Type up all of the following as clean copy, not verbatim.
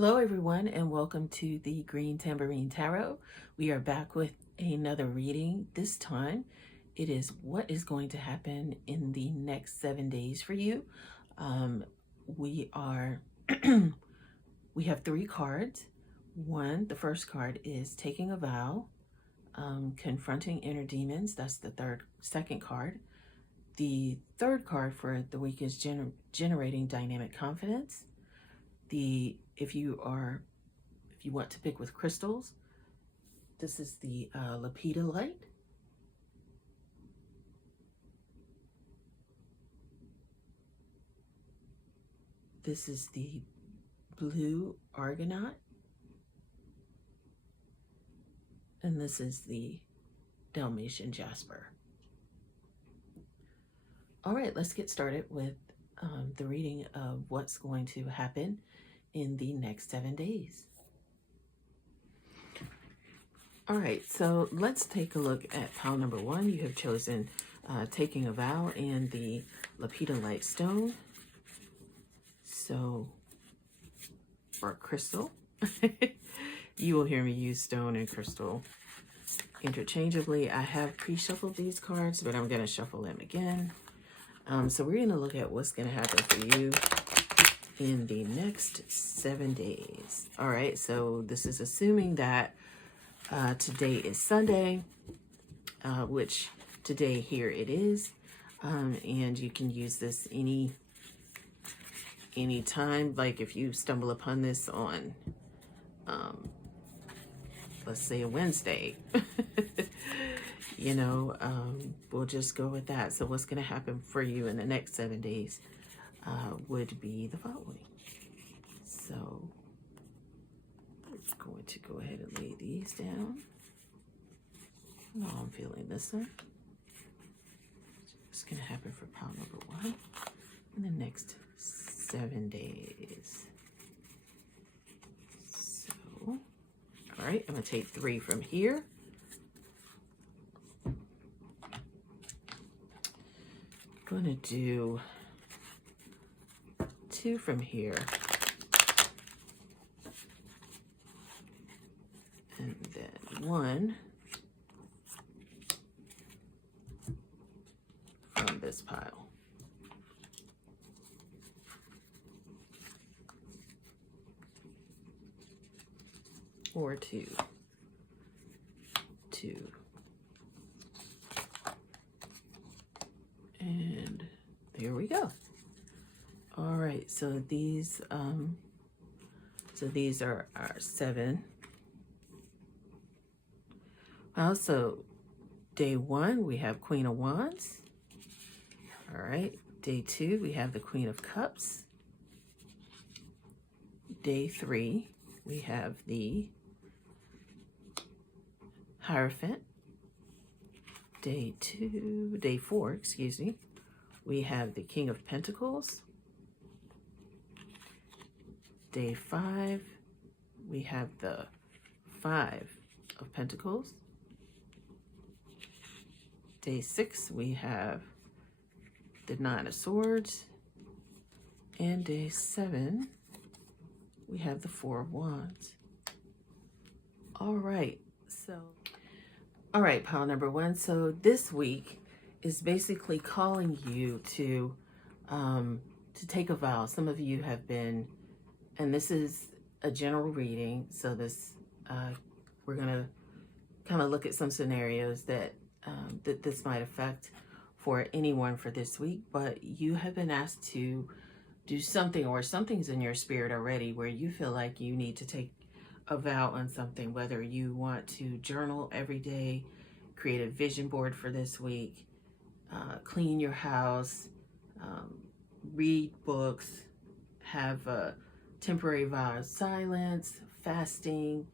Hello everyone and welcome to the Green Tambourine Tarot. We are back with another reading. This time it is what is going to happen in the next 7 days for you. We are we have 3 cards. The first card is taking a vow, confronting inner demons. That's the second card. The third card for the week is generating dynamic confidence. If you want to pick with crystals, this is the lepidolite. This is the blue argonaut. And this is the Dalmatian jasper. All right, let's get started with the reading of what's going to happen in the next 7 days. All right, so let's take a look at pile number 1. You have chosen taking a vow and the lepidolite stone. So, or crystal. You will hear me use stone and crystal interchangeably. I have pre-shuffled these cards, but I'm going to shuffle them again. So we're going to look at what's going to happen for you in the next 7 days. All right, so this is assuming that today is Sunday, which today here it is, and you can use this any time. Like if you stumble upon this on let's say a Wednesday, we'll just go with that. So what's going to happen for you in the next 7 days would be the following. So we're going to go ahead and lay these down. Oh, I'm feeling this one. What's going to happen for pile number 1 in the next 7 days. So, all right, I'm going to take 3 from here. I'm going to do 2 from here. And then 1 from this pile. Or 2. And there we go. All right, so these are our 7. Also, day 1, we have Queen of Wands. All right, day 2, we have the Queen of Cups. Day 3, we have the Hierophant. Day 4, excuse me, we have the King of Pentacles. Day 5, we have the 5 of Pentacles. Day 6, we have the 9 of Swords. And day 7, we have the 4 of Wands. All right, pile number 1. So this week is basically calling you to take a vow. Some of you have been, and this is a general reading, so this we're gonna kind of look at some scenarios that this might affect for anyone for this week. But you have been asked to do something, or something's in your spirit already where you feel like you need to take a vow on something, whether you want to journal every day, create a vision board for this week, clean your house, read books, have a temporary vow of silence, fasting.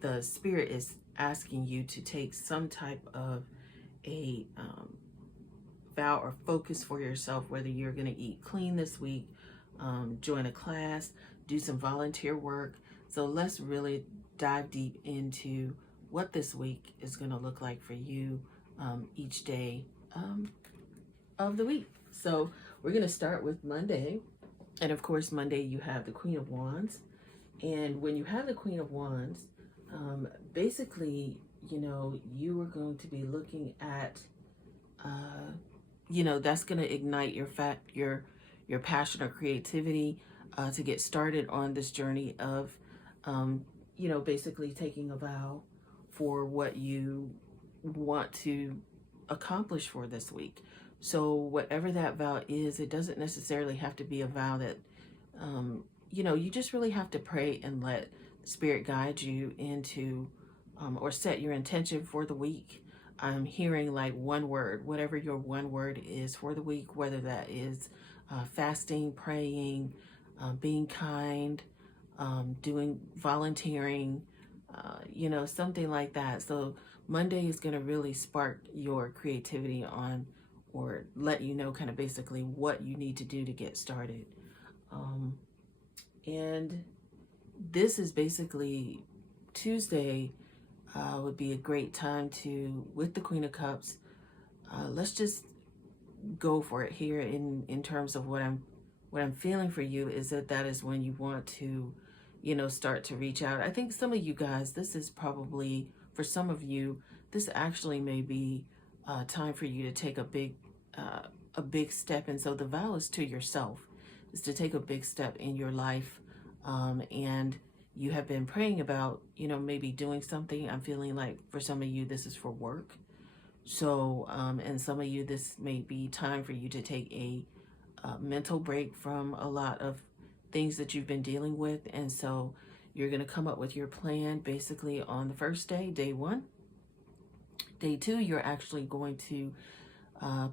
The spirit is asking you to take some type of a vow or focus for yourself, whether you're going to eat clean this week, join a class, do some volunteer work. So let's really dive deep into what this week is going to look like for you each day of the week. So we're going to start with Monday. And of course, Monday you have the Queen of Wands. And when you have the Queen of Wands, basically, you are going to be looking at, that's going to ignite your passion or creativity to get started on this journey of, basically taking a vow for what you want to accomplish for this week. So whatever that vow is, it doesn't necessarily have to be a vow that, you just really have to pray and let Spirit guide you into, or set your intention for the week. I'm hearing like one word, whatever your one word is for the week, whether that is fasting, praying, being kind, doing volunteering, something like that. So Monday is going to really spark your creativity on, or let you know kind of basically what you need to do to get started. And this is basically Tuesday would be a great time to, with the Queen of Cups, let's just go for it here in terms of what I'm feeling for you is that is when you want to, start to reach out. I think some of you guys, this is probably, for some of you, this actually may be time for you to take a big step. And so the vow is to yourself, is to take a big step in your life. And you have been praying about, maybe doing something. I'm feeling like for some of you, this is for work. So, and some of you, this may be time for you to take a mental break from a lot of things that you've been dealing with. And so you're going to come up with your plan basically on the first day, day one. Day two, you're actually going to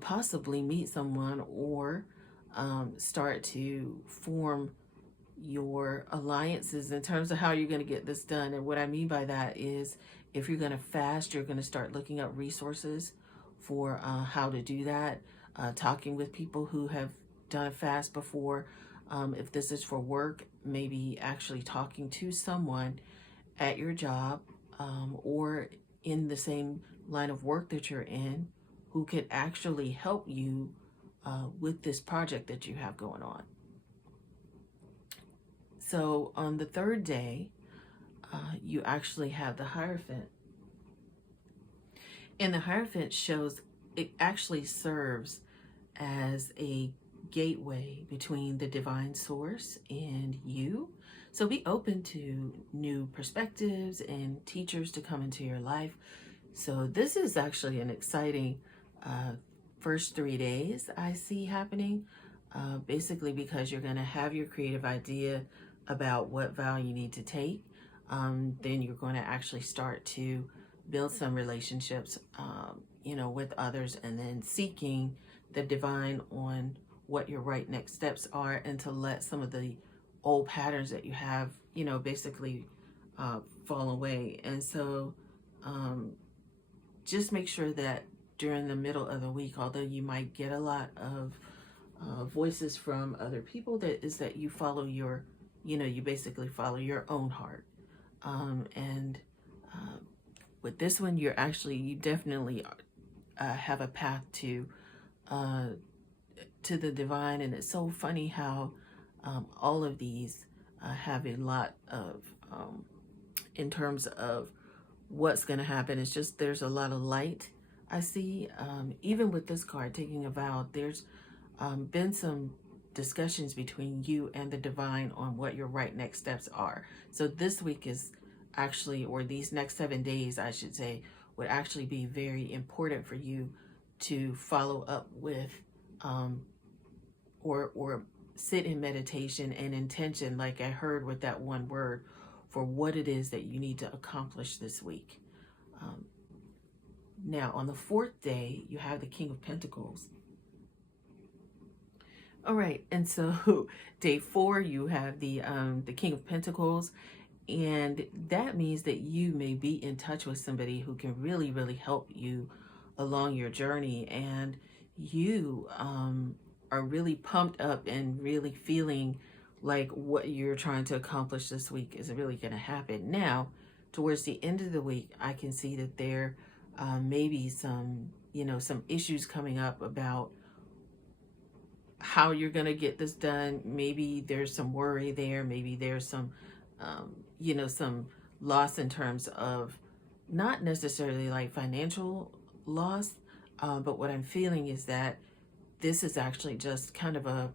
possibly meet someone or start to form your alliances in terms of how you're going to get this done. And what I mean by that is if you're going to fast, you're going to start looking up resources for how to do that, talking with people who have done a fast before. If this is for work, maybe actually talking to someone at your job or in the same line of work that you're in who could actually help you with this project that you have going on. So on the third day, you actually have the Hierophant. And the Hierophant shows, it actually serves as a gateway between the divine source and you. So be open to new perspectives and teachers to come into your life. So this is actually an exciting first 3 days I see happening, basically because you're going to have your creative idea about what vow you need to take. Then you're going to actually start to build some relationships, with others, and then seeking the divine on what your right next steps are, and to let some of the old patterns that you have, basically fall away. And so just make sure that during the middle of the week, although you might get a lot of voices from other people, that you follow your, you basically follow your own heart. And with this one, you definitely have a path to the divine. And it's so funny how all of these have a lot of, in terms of what's going to happen. It's just, there's a lot of light I see. Even with this card, taking a vow, there's been some discussions between you and the divine on what your right next steps are. So this week is actually, or these next 7 days, I should say, would actually be very important for you to follow up with, or sit in meditation and intention, like I heard with that one word, for what it is that you need to accomplish this week. Now, on the fourth day, you have the King of Pentacles. All right, and so day 4, you have the King of Pentacles, and that means that you may be in touch with somebody who can really, really help you along your journey, and you are really pumped up and really feeling like what you're trying to accomplish this week is really going to happen. Now, towards the end of the week, I can see that there may be some, some issues coming up about how you're going to get this done. Maybe there's some worry there. Maybe there's some, some loss in terms of not necessarily like financial loss. But what I'm feeling is that this is actually just kind of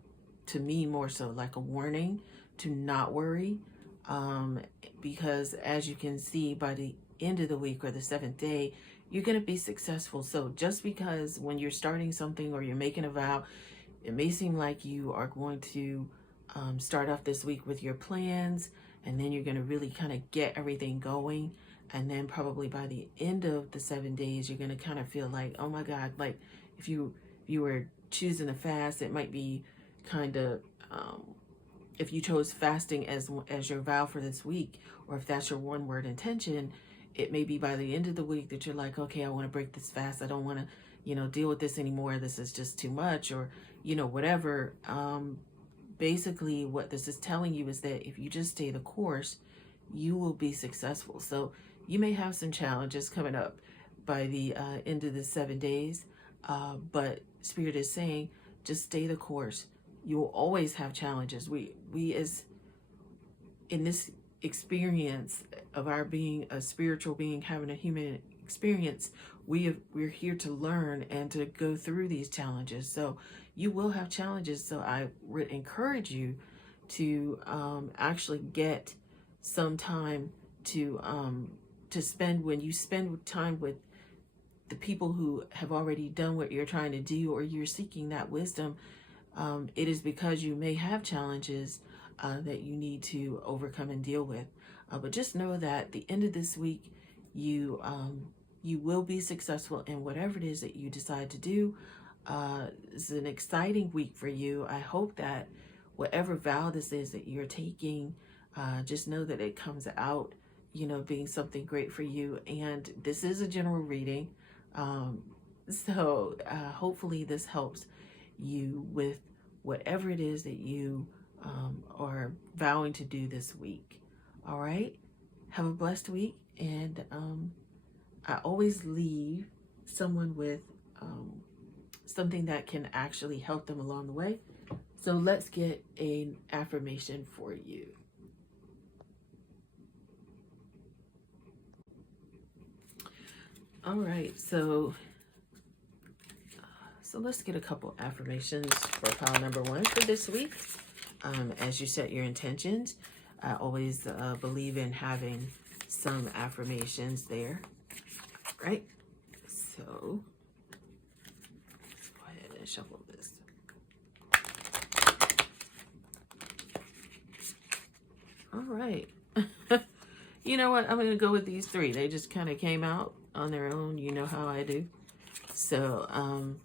to me, more so like a warning to not worry. Because as you can see, by the end of the week or the seventh day, you're going to be successful. So just because when you're starting something or you're making a vow, it may seem like you are going to start off this week with your plans, and then you're going to really kind of get everything going. And then probably by the end of the 7 days, you're going to kind of feel like, oh my God, like if you were choosing a fast, it might be kind of, if you chose fasting as your vow for this week, or if that's your one word intention, it may be by the end of the week that you're like, okay, I want to break this fast. I don't want to, deal with this anymore. This is just too much, or, whatever. Basically what this is telling you is that if you just stay the course, you will be successful. So you may have some challenges coming up by the end of the 7 days. But Spirit is saying, just stay the course. You will always have challenges. We as in this experience of our being a spiritual being, having a human experience, we're here to learn and to go through these challenges. So you will have challenges. So I would encourage you to actually get some time to spend, when you spend time with the people who have already done what you're trying to do, or you're seeking that wisdom. It is because you may have challenges that you need to overcome and deal with. But just know that at the end of this week, you will be successful in whatever it is that you decide to do. It's an exciting week for you. I hope that whatever vow this is that you're taking, just know that it comes out, being something great for you. And this is a general reading. So hopefully this helps you with whatever it is that you are vowing to do this week. All right. Have a blessed week. And I always leave someone with something that can actually help them along the way. So let's get an affirmation for you. All right, so let's get a couple affirmations for pile number 1 for this week. As you set your intentions, I always believe in having some affirmations there, right? So let's go ahead and shuffle this. All right. You know what? I'm going to go with these 3. They just kind of came out on their own. You know how I do. So,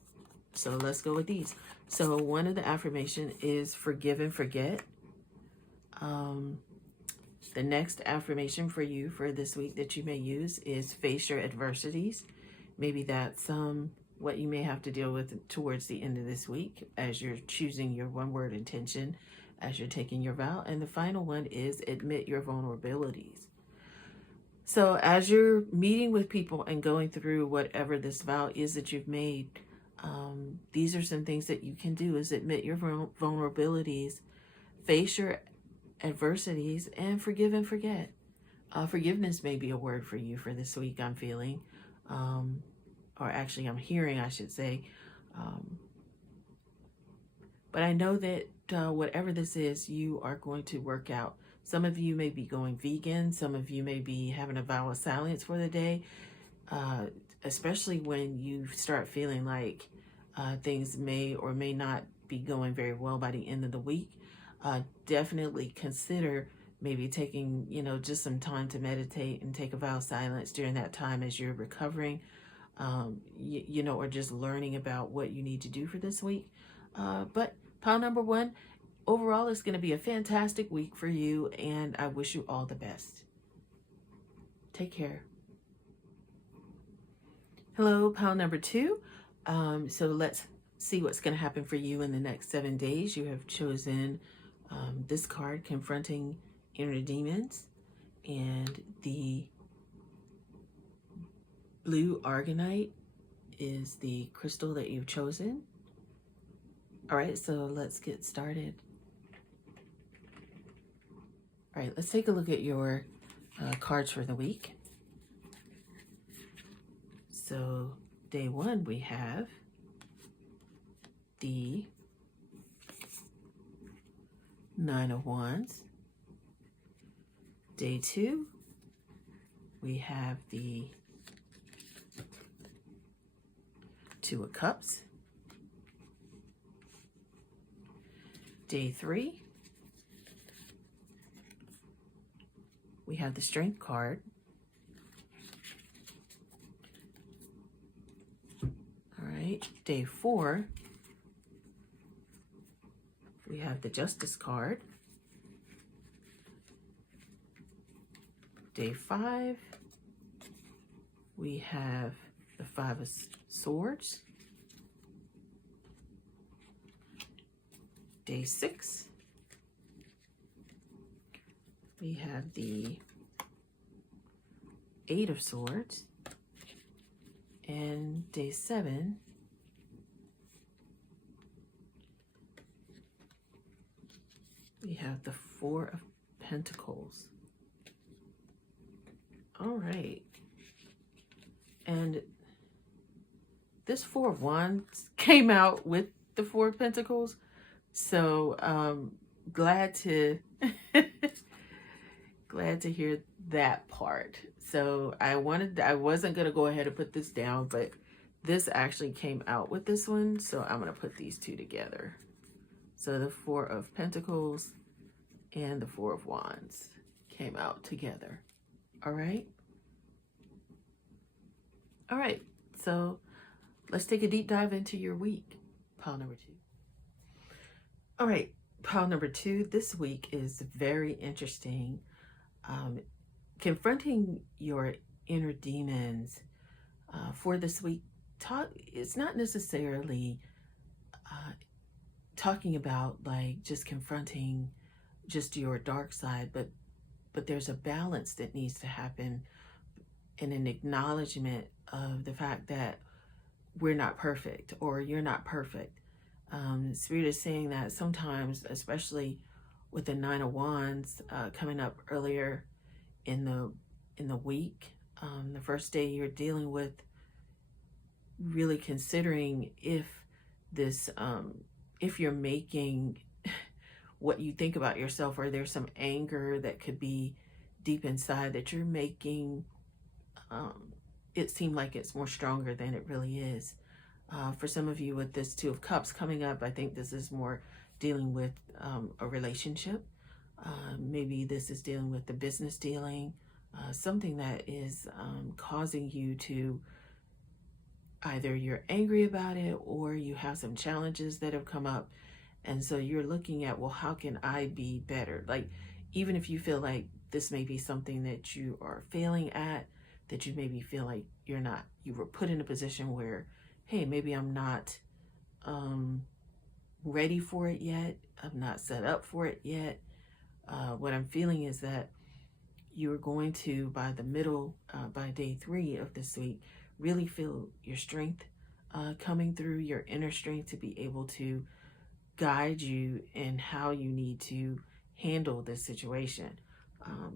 so let's go with these. So one of the affirmation is forgive and forget. The next affirmation for you for this week that you may use is face your adversities. Maybe that's what you may have to deal with towards the end of this week as you're choosing your one word intention, as you're taking your vow. And the final one is admit your vulnerabilities. So as you're meeting with people and going through whatever this vow is that you've made, these are some things that you can do: is admit your vulnerabilities, face your adversities, and forgive and forget. Forgiveness may be a word for you for this week, I'm feeling, or actually I'm hearing, I should say. But I know that whatever this is, you are going to work out. Some of you may be going vegan. Some of you may be having a vow of silence for the day, especially when you start feeling like things may or may not be going very well by the end of the week. Definitely consider maybe taking, just some time to meditate and take a vow of silence during that time as you're recovering, or just learning about what you need to do for this week. But pile number 1, overall, it's going to be a fantastic week for you, and I wish you all the best. Take care. Hello, pile number 2. So let's see what's going to happen for you in the next 7 days. You have chosen this card, Confronting Inner Demons, and the blue argonite is the crystal that you've chosen. All right, so let's get started. All right, let's take a look at your cards for the week. So day 1, we have the 9 of Wands. Day 2, we have the 2 of Cups. Day 3, we have the Strength card. All right, day 4, we have the Justice card. Day 5, we have the 5 of Swords. Day 6, we have the 8 of Swords. And day 7, we have the 4 of Pentacles. All right. And this 4 of Wands came out with the 4 of Pentacles. So glad to glad to hear that part. So I wasn't gonna go ahead and put this down, but this actually came out with this one. So I'm gonna put these two together. So the 4 of Pentacles and the 4 of Wands came out together. All right. All right. So let's take a deep dive into your week. Pile number 2. All right. Pile number 2 this week is very interesting. Confronting your inner demons for this week. It's not necessarily talking about like just confronting just your dark side, but there's a balance that needs to happen and an acknowledgement of the fact that we're not perfect or you're not perfect. Spirit is saying that sometimes, especially with the 9 of Wands coming up earlier in the week, the first day you're dealing with really considering if this if you're making what you think about yourself, or there's some anger that could be deep inside that you're making it seem like it's more stronger than it really is. For some of you with this 2 of Cups coming up, I think this is more dealing with a relationship. Maybe this is dealing with the business dealing, something that is causing you to either you're angry about it or you have some challenges that have come up. And so you're looking at, well, how can I be better? Like, even if you feel like this may be something that you are failing at, that you maybe feel like you were put in a position where, hey, maybe I'm not ready for it yet. I'm not set up for it yet. What I'm feeling is that you're going to, by the middle, by day 3 of this week, really feel your strength coming through, your inner strength to be able to guide you in how you need to handle this situation.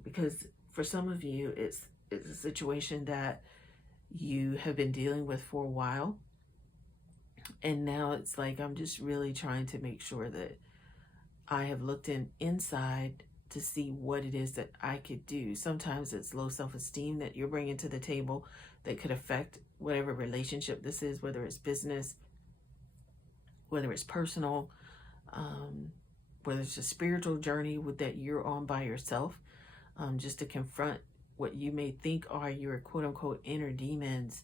Because for some of you, it's a situation that you have been dealing with for a while. And now it's like, I'm just really trying to make sure that I have looked inside to see what it is that I could do. Sometimes it's low self-esteem that you're bringing to the table that could affect whatever relationship this is, whether it's business, whether it's personal, whether it's a spiritual journey that you're on by yourself, just to confront what you may think are your quote-unquote inner demons.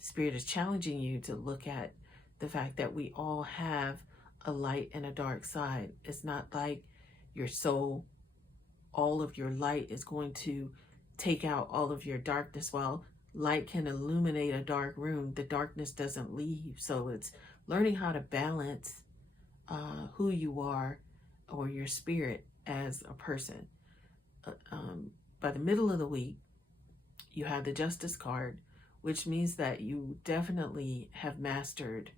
Spirit is challenging you to look at the fact that we all have a light and a dark side. It's not like your soul, all of your light is going to take out all of your darkness. While light can illuminate a dark room, the darkness doesn't leave. So it's learning how to balance who you are or your spirit as a person. By the middle of the week, you have the Justice card, which means that you definitely have mastered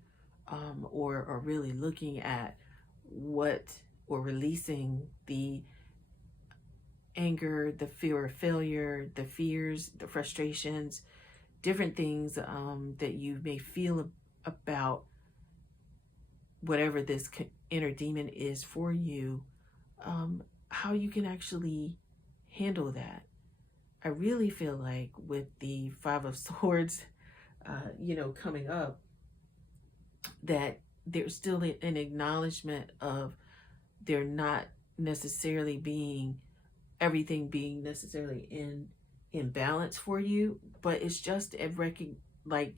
or really looking at what, or releasing the anger, the fear of failure, the fears, the frustrations, different things that you may feel about whatever this inner demon is for you, how you can actually handle that. I really feel like with the Five of Swords, coming up, that there's still an acknowledgement of there not necessarily being everything being necessarily in balance for you, but it's just like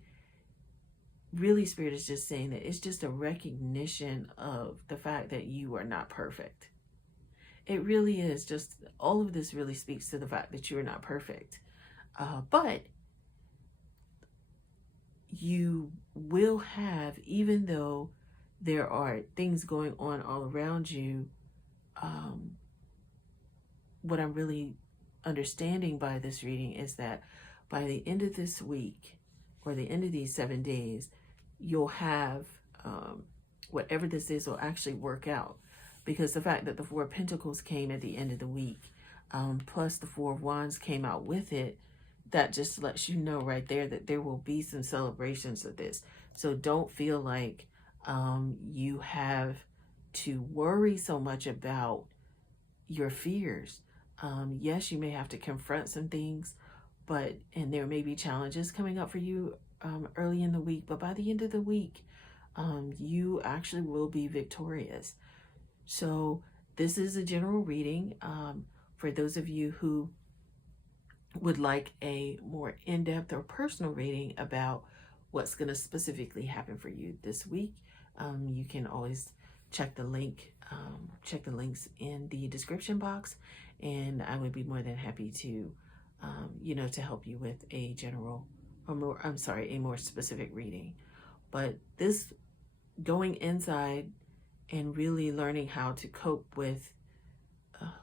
really Spirit is just saying that it's just a recognition of the fact that you are not perfect. It really is just, all of this really speaks to the fact that you are not perfect, but you will have, even though there are things going on all around you, what I'm really understanding by this reading is that by the end of this week, or the end of these 7 days, you'll have whatever this is will actually work out. Because the fact that the Four of Pentacles came at the end of the week, plus the Four of Wands came out with it, that just lets you know right there that there will be some celebrations of this. So don't feel like you have to worry so much about your fears. Yes, you may have to confront some things, and there may be challenges coming up for you early in the week, but by the end of the week, you actually will be victorious. So this is a general reading. For those of you who would like a more in-depth or personal reading about what's going to specifically happen for you this week, you can always check the links in the description box, and I would be more than happy to, to help you with a more specific reading. But this, going inside and really learning how to cope with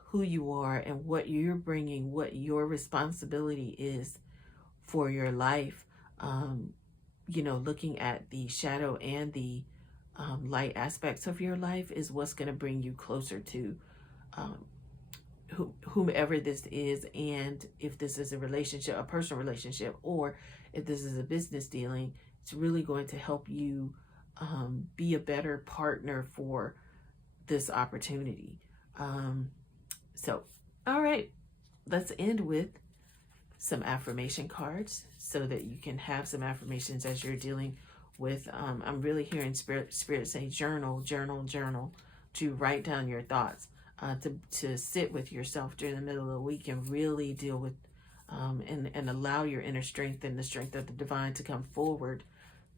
who you are and what you're bringing, what your responsibility is for your life, looking at the shadow and the light aspects of your life is what's going to bring you closer to whomever this is. And if this is a relationship, a personal relationship, or if this is a business dealing, it's really going to help you be a better partner for this opportunity. So, all right, let's end with some affirmation cards so that you can have some affirmations as you're dealing with, I'm really hearing spirit say journal, to write down your thoughts, to sit with yourself during the middle of the week and really deal with, and allow your inner strength and the strength of the divine to come forward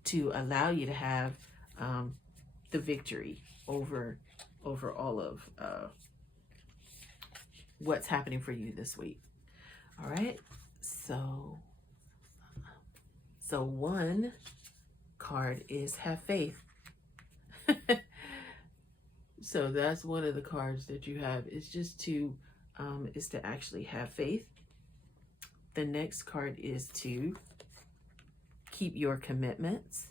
to allow you to have the victory over all of what's happening for you this week. All right, so one card is have faith. So that's one of the cards that you have, is just to actually have faith. The next card is to keep your commitments.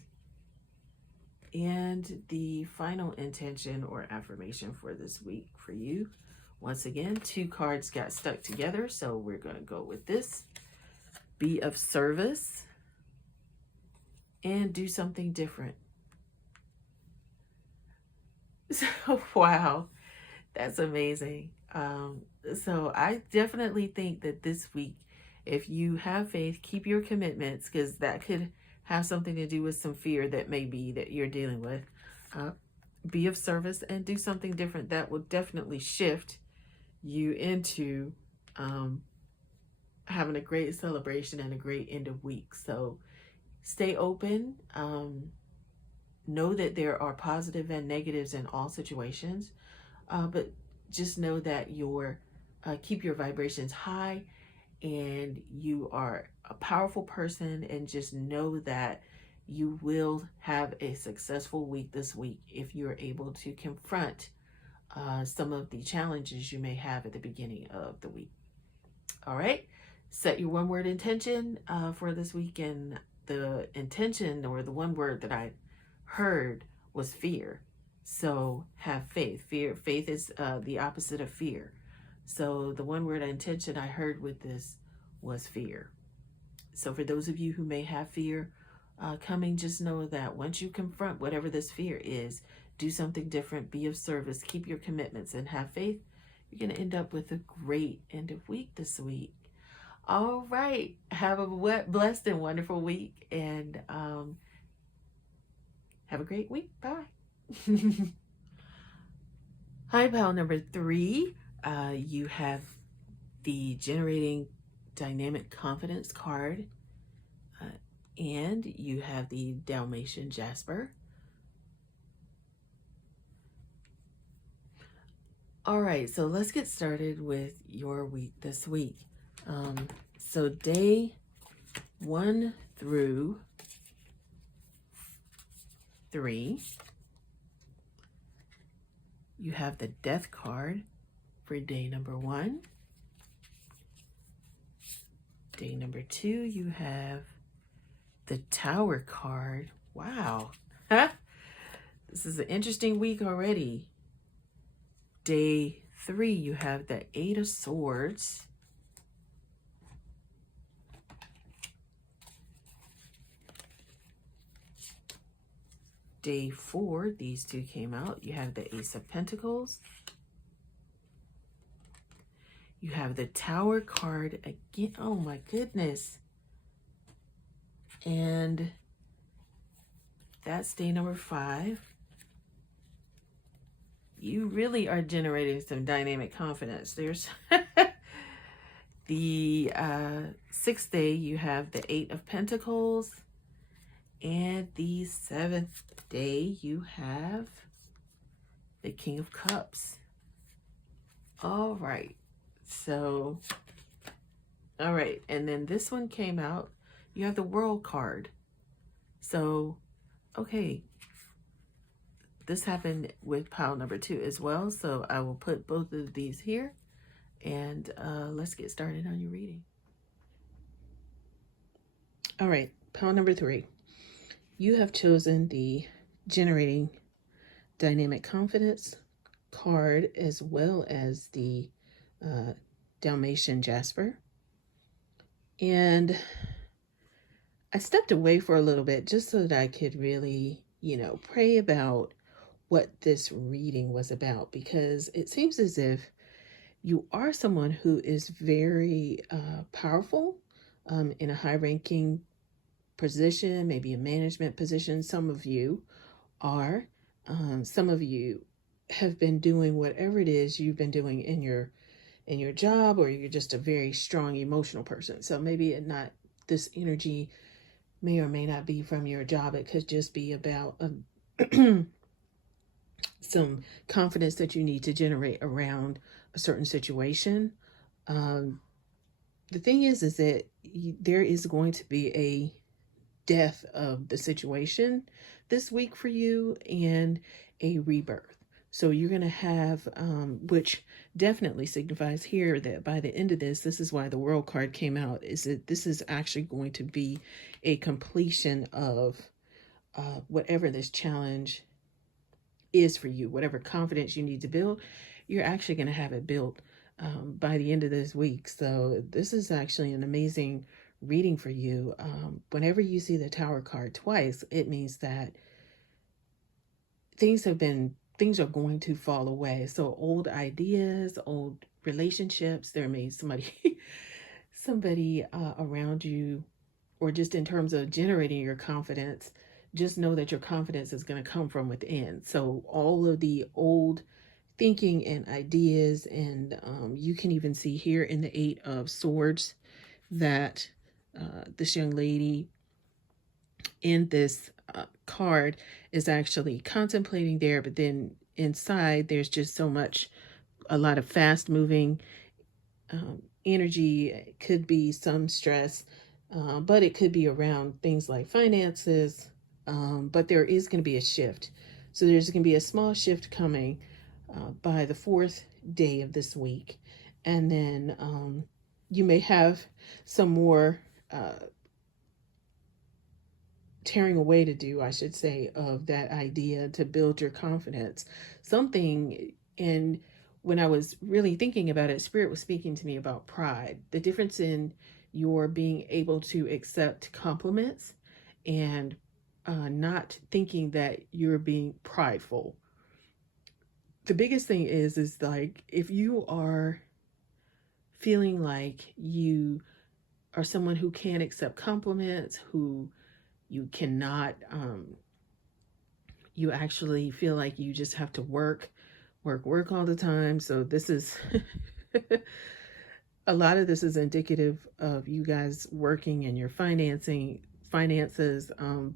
And the final intention or affirmation for this week for you, once again, 2 cards got stuck together, so we're going to go with this. Be of service and do something different. So, wow, that's amazing. So I definitely think that this week, if you have faith, keep your commitments, because that could have something to do with some fear that may be that you're dealing with. Be of service and do something different. That will definitely shift you into having a great celebration and a great end of week. So stay open. Know that there are positive and negatives in all situations, but just know that keep your vibrations high, and you are a powerful person, and just know that you will have a successful week this week if you're able to confront some of the challenges you may have at the beginning of the week. All right, set your one-word intention for this week, and the intention, or the one word that I heard was fear. So have faith. Faith is the opposite of fear. So the one word intention I heard with this was fear. So for those of you who may have fear coming, just know that once you confront whatever this fear is, do something different, be of service, keep your commitments, and have faith. You're going to end up with a great end of week this week. All right. Have a blessed and wonderful week, and have a great week. Bye. Hi, pile number 3. You have the Generating Dynamic Confidence card, and you have the Dalmatian Jasper. All right, so let's get started with your week this week. So day 1 through 3, you have the Death card for day number 1. Day number 2, you have the Tower card. Wow. This is an interesting week already. Day 3, you have the 8 of Swords. Day 4, these two came out. You have the Ace of Pentacles. You have the Tower card again. Oh my goodness. And that's day number 5. You really are generating some dynamic confidence. There's the 6th day, you have the 8 of Pentacles. And the 7th day, you have the King of Cups. All right. So, all right. And then this one came out. You have the World card. So, okay. This happened with pile number 2 as well. So I will put both of these here. And let's get started on your reading. All right. Pile number 3. You have chosen the Generating Dynamic Confidence card as well as the Dalmatian Jasper. And I stepped away for a little bit just so that I could really, pray about what this reading was about, because it seems as if you are someone who is very powerful in a high-ranking position, maybe a management position. Some of you are. Some of you have been doing whatever it is you've been doing in your job, or you're just a very strong emotional person. So maybe not this energy may or may not be from your job. It could just be about some confidence that you need to generate around a certain situation. The thing is that there is going to be a death of the situation this week for you and a rebirth. So you're going to have, which definitely signifies here that by the end of this is why the World card came out, is that this is actually going to be a completion of whatever this challenge is for you. Whatever confidence you need to build, you're actually going to have it built by the end of this week. So this is actually an amazing reading for you. Whenever you see the Tower card twice, it means that things are going to fall away. So old ideas, old relationships, there may somebody around you, or just in terms of generating your confidence, just know that your confidence is going to come from within. So all of the old thinking and ideas, and you can even see here in the 8 of Swords that this young lady in this card is actually contemplating there, but then inside there's just a lot of fast moving energy. It could be some stress, but it could be around things like finances, but there is going to be a shift. So there's going to be a small shift coming by the 4th day of this week, and then you may have some more tearing away to do, I should say, of that idea to build your confidence. Something, and when I was really thinking about it, Spirit was speaking to me about pride, the difference in your being able to accept compliments and not thinking that you're being prideful. The biggest thing is like, if you are feeling like you are someone who can't accept compliments, who you cannot, you actually feel like you just have to work all the time. So this is a lot of this is indicative of you guys working and your finances.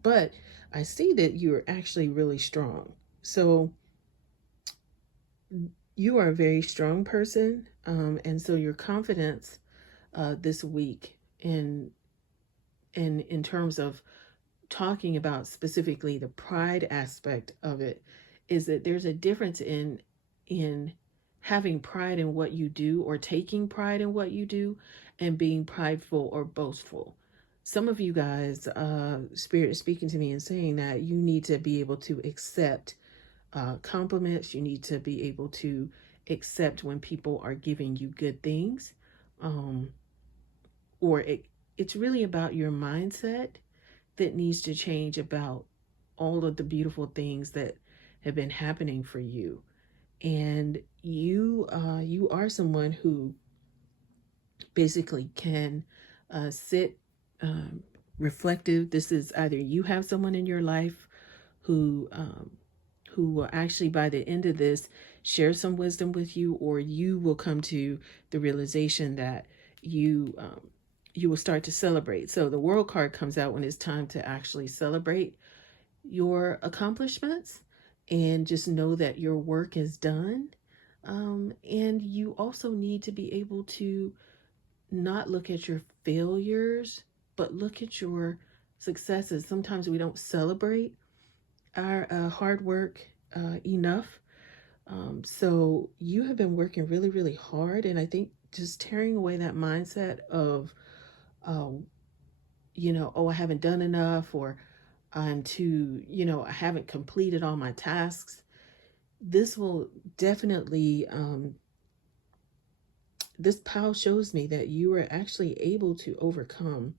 But I see that you're actually really strong. So you are a very strong person. And so your confidence this week in terms of talking about specifically the pride aspect of it is that there's a difference in having pride in what you do or taking pride in what you do and being prideful or boastful. Some of you guys, Spirit is speaking to me and saying that you need to be able to accept compliments. You need to be able to accept when people are giving you good things. Um, or it's really about your mindset that needs to change about all of the beautiful things that have been happening for you. And you are someone who basically can sit reflective. This is either you have someone in your life who will actually by the end of this share some wisdom with you, or you will come to the realization that you will start to celebrate. So the world card comes out when it's time to actually celebrate your accomplishments and just know that your work is done. And you also need to be able to not look at your failures, but look at your successes. Sometimes we don't celebrate our hard work enough. So you have been working really, really hard. And I think just tearing away that mindset of, uh, oh, I haven't done enough, or I'm too, I haven't completed all my tasks. This will definitely, this pile shows me that you are actually able to overcome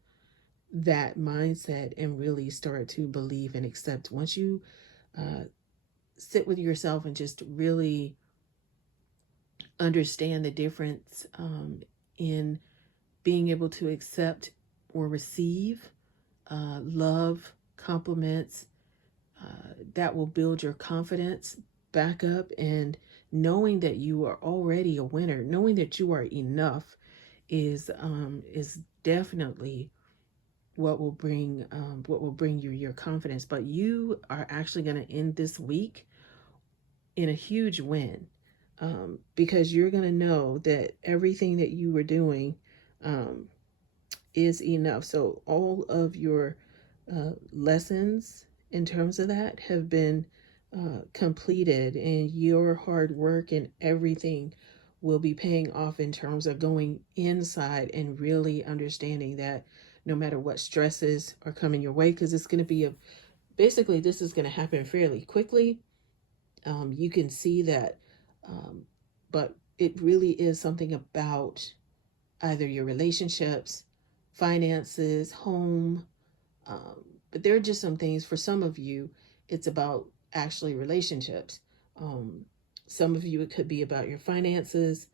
that mindset and really start to believe and accept. Once you sit with yourself and just really understand the difference in being able to accept or receive love, compliments, that will build your confidence back up, and knowing that you are already a winner, knowing that you are enough is definitely what will bring you your confidence. But you are actually going to end this week in a huge win, because you're going to know that everything that you were doing is enough. So all of your lessons in terms of that have been completed, and your hard work and everything will be paying off in terms of going inside and really understanding that no matter what stresses are coming your way, because it's going to be basically this is going to happen fairly quickly. You can see that, but it really is something about either your relationships, finances, home. But there are just some things for some of you, it's about actually relationships. Some of you, it could be about your finances.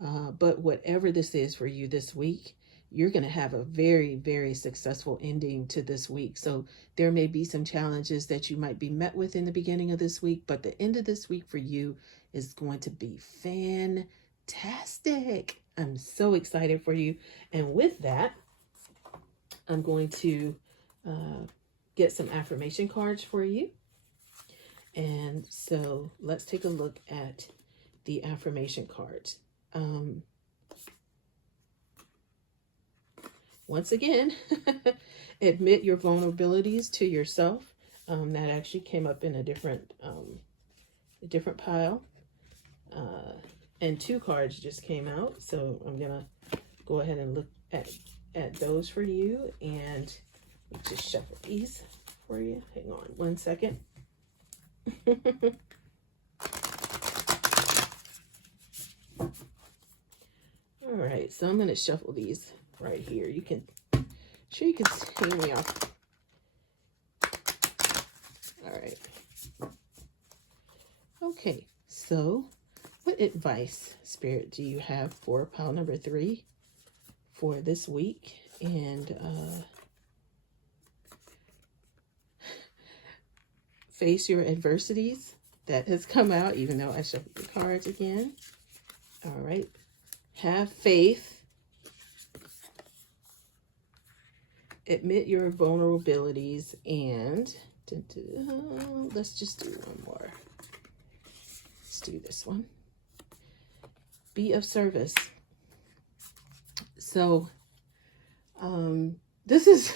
But whatever this is for you this week, you're going to have a very, very successful ending to this week. So there may be some challenges that you might be met with in the beginning of this week, but the end of this week for you is going to be fantastic. I'm so excited for you. And with that, I'm going to get some affirmation cards for you. And so let's take a look at the affirmation cards. Once again, admit your vulnerabilities to yourself. That actually came up in a different pile. And two cards just came out. So I'm going to go ahead and look at those for you. And just shuffle these for you. Hang on 1 second. All right, so I'm going to shuffle these right here. You can see me off. All right. Okay, so what advice, Spirit, do you have for pile number 3 for this week? And face your adversities. That has come out, even though I shuffled the cards again. All right. Have faith. Admit your vulnerabilities. And let's just do one more. Let's do this one. Be of service. So, this is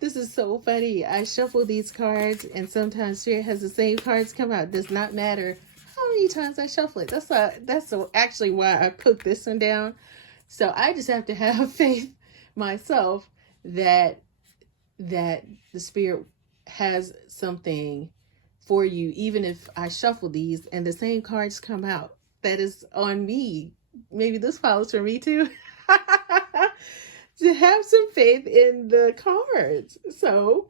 this is so funny. I shuffle these cards, and sometimes Spirit has the same cards come out. It does not matter how many times I shuffle it. That's actually why I put this one down. So I just have to have faith myself that the Spirit has something for you, even if I shuffle these and the same cards come out. That is on me. Maybe this file is for me too. To have some faith in the cards. So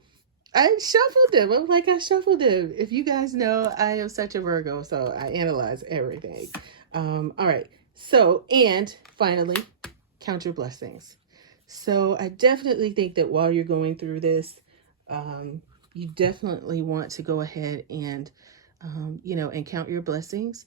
I shuffled them. I'm like, I shuffled them. If you guys know, I am such a Virgo, so I analyze everything. All right. So, and finally, count your blessings. So I definitely think that while you're going through this, you definitely want to go ahead and, and count your blessings.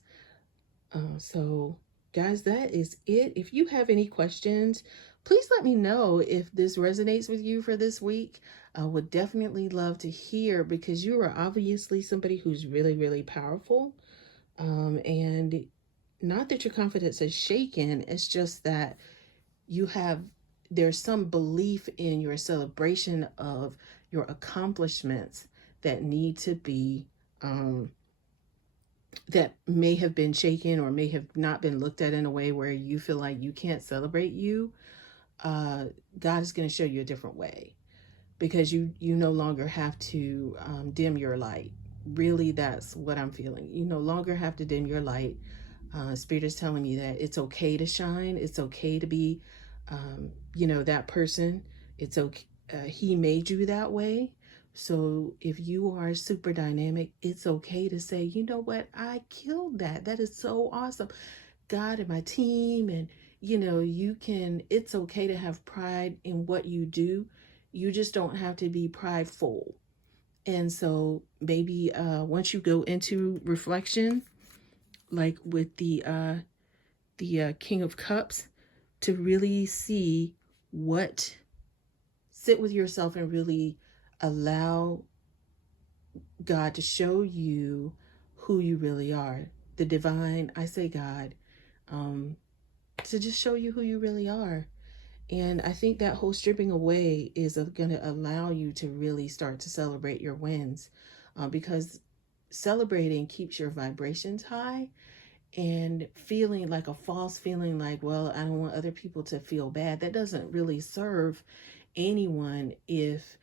So guys, that is it. If you have any questions, please let me know if this resonates with you for this week. I would definitely love to hear, because you are obviously somebody who's really, really powerful. And not that your confidence is shaken. It's just that there's some belief in your celebration of your accomplishments that need to be, that may have been shaken or may have not been looked at in a way where you feel like you can't celebrate you. God is going to show you a different way, because you no longer have to dim your light. Really, that's what I'm feeling. You no longer have to dim your light. Spirit is telling me that it's okay to shine. It's okay to be, that person. It's okay. He made you that way. So if you are super dynamic, it's okay to say, you know what? I killed that. That is so awesome. God and my team, and it's okay to have pride in what you do. You just don't have to be prideful. And so maybe once you go into reflection, like with the King of Cups, to really sit with yourself and really allow God to show you who you really are. The divine, I say God, to just show you who you really are. And I think that whole stripping away is going to allow you to really start to celebrate your wins, because celebrating keeps your vibrations high, and feeling like a false feeling like, well, I don't want other people to feel bad. That doesn't really serve anyone if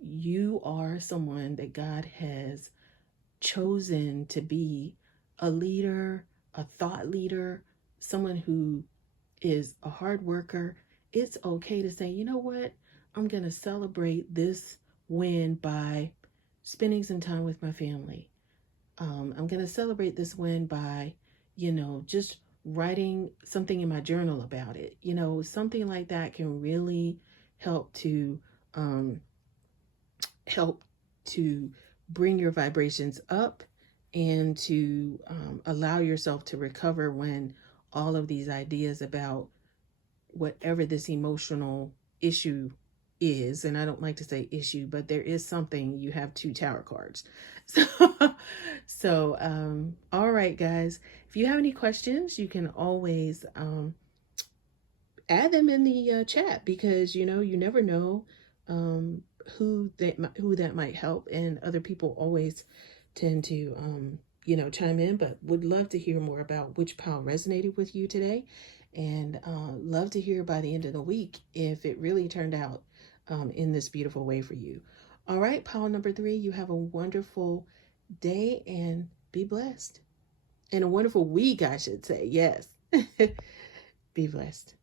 you are someone that God has chosen to be a leader, a thought leader, someone who is a hard worker. It's okay to say, you know what? I'm going to celebrate this win by spending some time with my family. I'm going to celebrate this win by, just writing something in my journal about it. Something like that can really help to bring your vibrations up, and to allow yourself to recover when all of these ideas about whatever this emotional issue is, and I don't like to say issue, but there is something. You have 2 tower cards. So all right, guys, if you have any questions, you can always add them in the chat, because you never know who that might help, and other people always tend to chime in. But would love to hear more about which pile resonated with you today, and love to hear by the end of the week if it really turned out in this beautiful way for you. All right, pile number 3, you have a wonderful day and be blessed. And a wonderful week, I should say. Yes. Be blessed.